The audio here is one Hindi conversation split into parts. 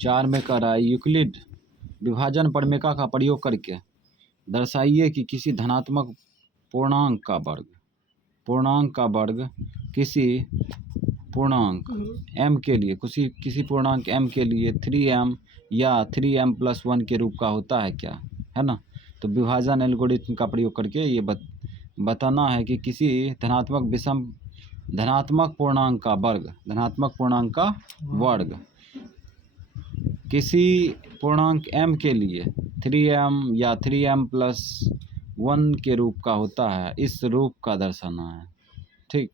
4 में कह रहा है यूक्लिड विभाजन प्रमेय का प्रयोग करके दर्शाइए कि किसी धनात्मक पूर्णांक का वर्ग किसी पूर्णांक m के लिए किसी पूर्णांक m के लिए 3m या 3m+1 के रूप का होता है क्या, है ना। तो विभाजन एल्गोरिथम का प्रयोग करके ये बताना है कि किसी धनात्मक पूर्णांक का वर्ग किसी पूर्णांक m के लिए 3m या 3m+1 के रूप का होता है, इस रूप का दर्शाना है। ठीक,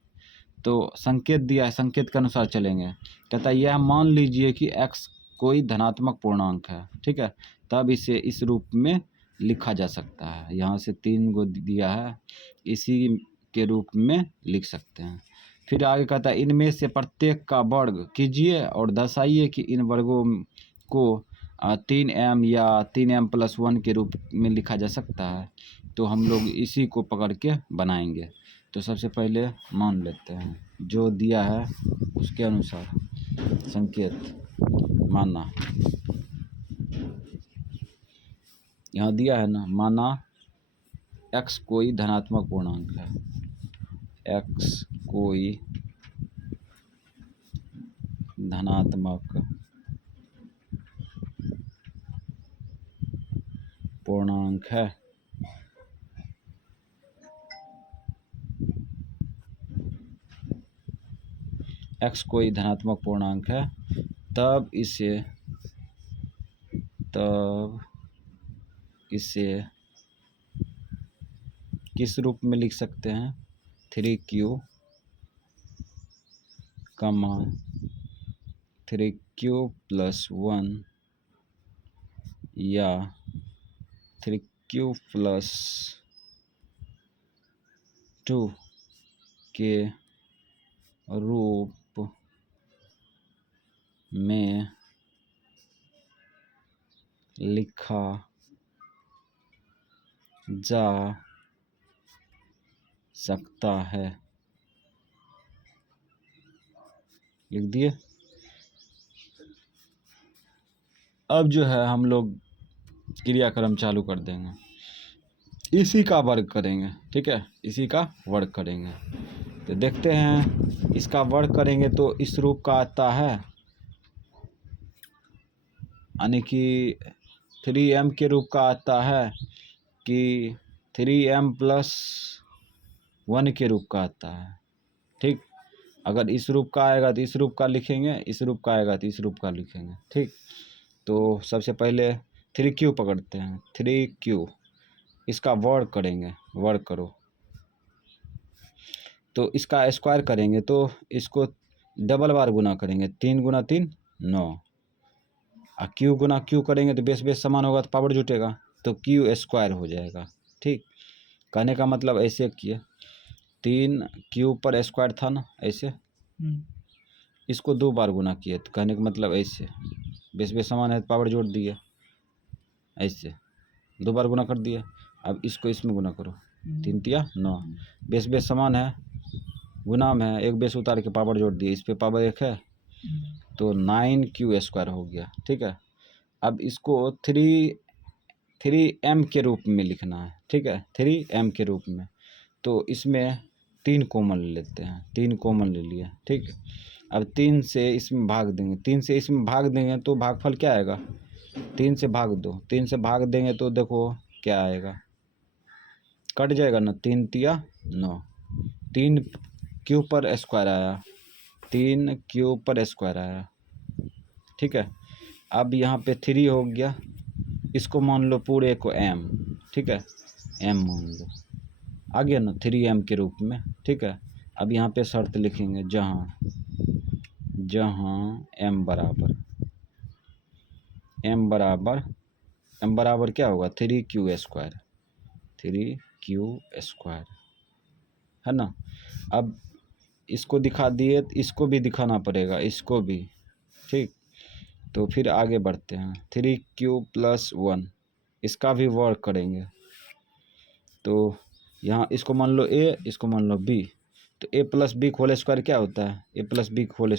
तो संकेत दिया है, संकेत के अनुसार चलेंगे। कहता है यह मान लीजिए कि x कोई धनात्मक पूर्णांक है, ठीक है, तब इसे इस रूप में लिखा जा सकता है। यहाँ से 3 को दिया है, इसी के रूप में लिख सकते हैं। फिर आगे कहता है इनमें से प्रत्येक का वर्ग कीजिए और दर्शाइए कि इन वर्गों को 3m या 3m+1 के रूप में लिखा जा सकता है। तो हम लोग इसी को पकड़ के बनाएंगे। तो सबसे पहले मान लेते हैं जो दिया है उसके अनुसार संकेत माना। यहाँ दिया है ना, माना x कोई धनात्मक पूर्णांक है, x कोई धनात्मक पूर्णांक है, x कोई धनात्मक पूर्णांक है, तब इसे किस रूप में लिख सकते हैं, 3q, 3q+1 या 3q+2 के रूप में लिखा जा सकता है। लिख दिए। अब जो है हम लोग क्रियाक्रम चालू कर देंगे, इसी का वर्ग करेंगे, ठीक है, इसी का वर्ग करेंगे। तो देखते हैं, इसका वर्ग करेंगे तो इस रूप का आता है, यानी कि 3m के रूप का आता है कि 3m+1 के रूप का आता है। ठीक, अगर इस रूप का आएगा तो इस रूप का लिखेंगे, इस रूप का आएगा तो इस रूप का लिखेंगे। ठीक, तो सबसे पहले 3q पकड़ते हैं, 3q, इसका वर्ग करेंगे, वर्ग करो, तो इसका स्क्वायर करेंगे तो इसको डबल बार गुना करेंगे, 3 गुना 3 9, और q गुना q करेंगे तो बेस समान होगा तो पावर जुटेगा, तो q स्क्वायर हो जाएगा। ठीक, कहने का मतलब ऐसे किए, 3q पर स्क्वायर था ना, ऐसे इसको 2 बार गुना किए, तो कहने का मतलब ऐसे बेस समान है तो पावर जोड़ दिए, ऐसे 2 बार गुना कर दिए। अब इसको इसमें गुना करो, 3 तिया 9, बेस समान है, गुना में है, एक बेस उतार के पावर जोड़ दिए, इस पे पावर 1 है तो 9q स्क्वायर हो गया। ठीक है, अब इसको 3m के रूप में लिखना है, ठीक है, 3m के रूप में, तो इसमें 3 कॉमन ले लेते हैं, 3 कॉमन ले लिया। ठीक, अब 3 से इसमें भाग देंगे, 3 से इसमें भाग देंगे तो भागफल क्या आएगा, 3 से भाग दो, 3 से भाग देंगे तो देखो क्या आएगा, कट जाएगा ना, 3 तिया 9, 3q पर स्क्वायर आया, 3q पर स्क्वायर आया। ठीक है, अब यहाँ पे 3 हो गया, इसको मान लो पूरे को m, ठीक है, m मान लो, आ गया ना 3m के रूप में। ठीक है, अब यहाँ पे शर्त लिखेंगे, जहाँ m बराबर क्या होगा, 3q स्क्वायर, है ना। अब इसको दिखा दिए, इसको भी दिखाना पड़ेगा, इसको भी। ठीक, तो फिर आगे बढ़ते हैं, 3q+1, इसका भी वर्क करेंगे। तो यहाँ इसको मान लो a, इसको मान लो b, तो a+b होल स्क्वायर क्या होता है, a+b होल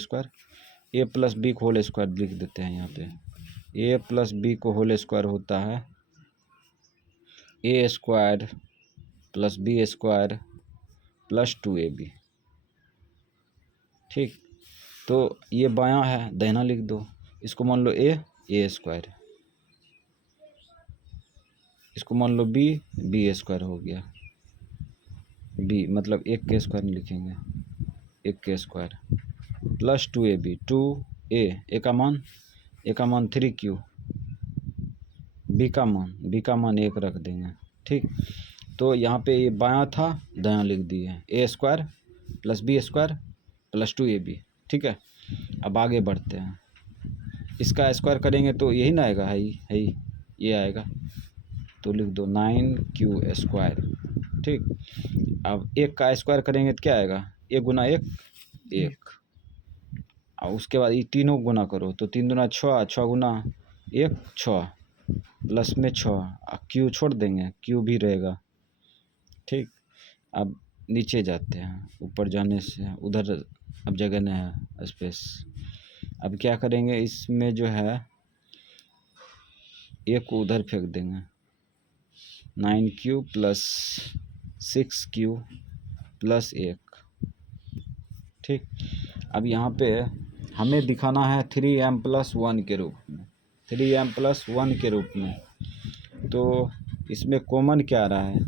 स्क्वायर लिख देते हैं यहाँ पे, ए प्लस बी को होल स्क्वायर होता है A square plus B square plus 2ab। ठीक, तो ये बायां है, दाहिना लिख दो। इसको मान लो ए स्क्वायर, इसको मान लो बी स्क्वायर हो गया। बी मतलब एक के स्क्वायर नहीं लिखेंगे, एक के स्क्वायर प्लस 2ab, 2a का मान 3q, बी का मान 1 रख देंगे। ठीक, तो यहाँ पे ये बायां था, दायां लिख दिए, A square plus B square plus 2ab। ठीक है, अब आगे बढ़ते हैं। इसका स्क्वायर करेंगे तो यही ना आएगा, है ही ये आएगा, तो लिख दो 9q स्क्वायर। ठीक, अब एक का स्क्वायर करेंगे तो क्या आएगा, 1 गुना 1 और उसके बाद ये तीनों गुना करो तो 3 दूना 6, 6 गुना 1 6 प्लस में 6 और क्यू छोड़ देंगे, क्यू भी रहेगा। ठीक, अब नीचे जाते हैं, ऊपर जाने से उधर अब जगह नहीं है, स्पेस। अब क्या करेंगे, इसमें जो है एक को उधर फेंक देंगे, 9q प्लस 6q प्लस 1। ठीक, अब यहाँ पे हमें दिखाना है 3m प्लस 1 के रूप में, 3m प्लस 1 के रूप में। तो इसमें कॉमन क्या आ रहा है,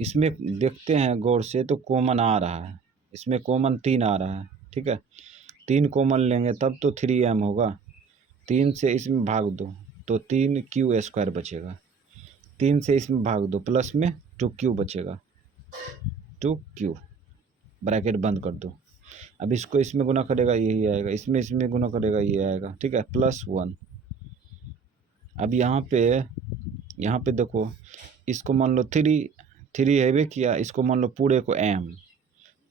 इसमें देखते हैं गौर से, तो कॉमन आ रहा है, इसमें कॉमन 3 आ रहा है। ठीक है, 3 कॉमन लेंगे तब तो 3m होगा। 3 से इसमें भाग दो तो 3q स्क्वायर बचेगा, 3 से इसमें भाग दो प्लस में 2q बचेगा, 2q ब्रैकेट बंद कर दो। अब इसको इसमें गुना करेगा यही आएगा, इसमें गुना करेगा ये आएगा। ठीक है, प्लस 1। अब यहाँ पे देखो, इसको मान लो 3 है भी किया, इसको मान लो पूरे को m,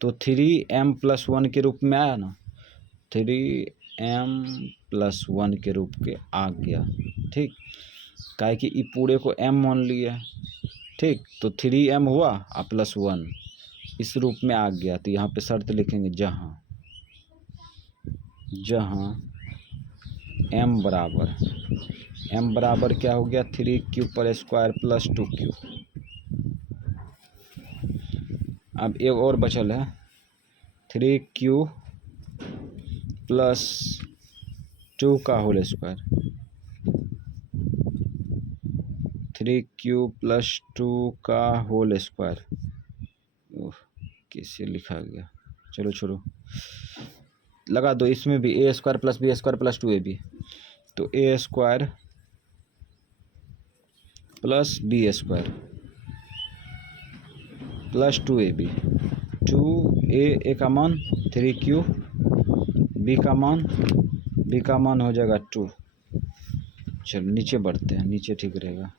तो 3m प्लस 1 के रूप में आया ना, 3m प्लस 1 के रूप के आ गया। ठीक, काहे कि ये पूरे को m मान लिया। ठीक, तो 3m हुआ और प्लस 1 इस रूप में आ गया। तो यहाँ पे शर्त लिखेंगे, जहाँ m बराबर क्या हो गया, 3q पर स्क्वायर प्लस 2q। अब एक और बचल है, 3q प्लस 2 का होल स्क्वायर, 3q प्लस 2 का होल स्क्वायर। कैसे लिखा गया, चलो छोड़ो, लगा दो। इसमें भी A square plus B square plus 2ab, तो A square plus B square plus 2ab, 2a का मान 3q, b का मान हो जाएगा 2। चलो नीचे बढ़ते हैं, नीचे ठीक रहेगा।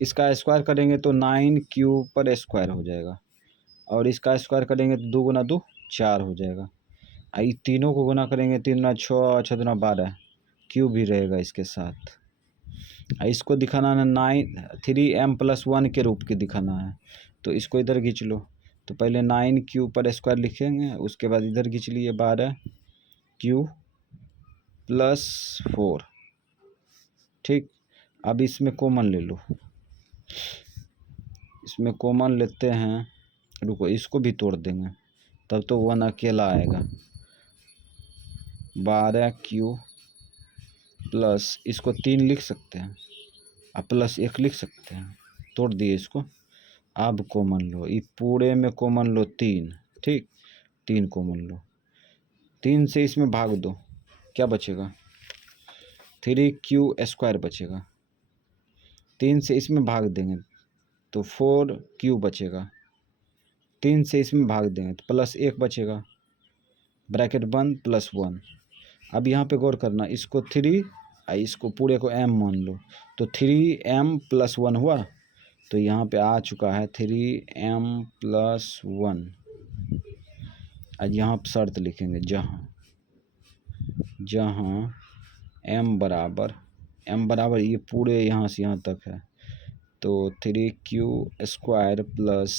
इसका स्क्वायर करेंगे तो 9q पर स्क्वायर हो जाएगा, और इसका स्क्वायर करेंगे तो 2 गुना 2 4 हो जाएगा। ये तीनों को गुना करेंगे, 3 गुना 6, 6 दुना 12, क्यू भी रहेगा इसके साथ। इसको दिखाना है 3m प्लस 1 के रूप के दिखाना है, तो इसको इधर खींच लो। तो पहले 9q पर स्क्वायर लिखेंगे, उसके बाद इधर खींच लिए 12q प्लस 4। ठीक, अब इसमें कॉमन ले लो, इसमें कॉमन लेते हैं, रुको इसको भी तोड़ देंगे, तब तो 1 अकेला आएगा। 12q प्लस, इसको 3 लिख सकते हैं और प्लस 1 लिख सकते हैं, तोड़ दिए इसको। अब कॉमन लो, ये पूरे में कॉमन लो 3। ठीक, 3 कॉमन लो, 3 से इसमें भाग दो, क्या बचेगा, 3q स्क्वायर बचेगा। 3 से इसमें भाग देंगे तो 4q बचेगा, 3 से इसमें भाग देंगे तो प्लस 1 बचेगा, ब्रैकेट बंद, प्लस 1। अब यहाँ पे गौर करना, इसको 3 इसको पूरे को m मान लो, तो 3m प्लस 1 हुआ, तो यहाँ पे आ चुका है 3m प्लस 1। आज यहाँ पर शर्त लिखेंगे, जहाँ m बराबर ये पूरे यहाँ से यहाँ तक है, तो 3q square plus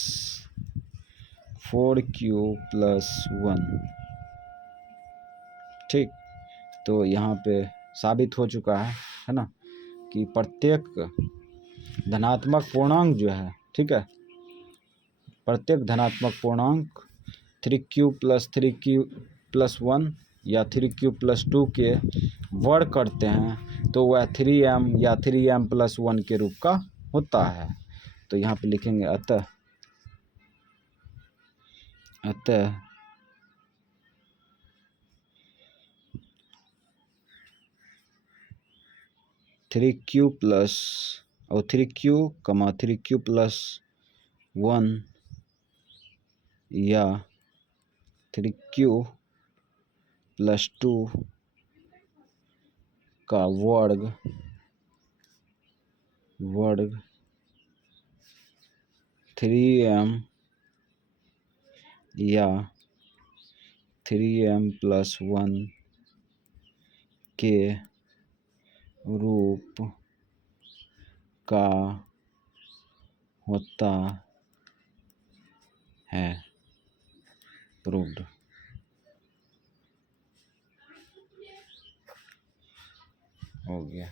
4q plus 1। ठीक, तो यहाँ पे साबित हो चुका है ना, कि प्रत्येक धनात्मक पूर्णांक जो है, ठीक है, प्रत्येक धनात्मक पूर्णांक 3q+3q+1 या 3q+2 के वर्ग करते हैं तो वह 3m या 3m+1 के रूप का होता है। तो यहाँ पे लिखेंगे अतः 3q+1 या 3q+2 का वर्ग 3m या 3m+1 के रूप का होता है। प्रूव्ड। हो गया।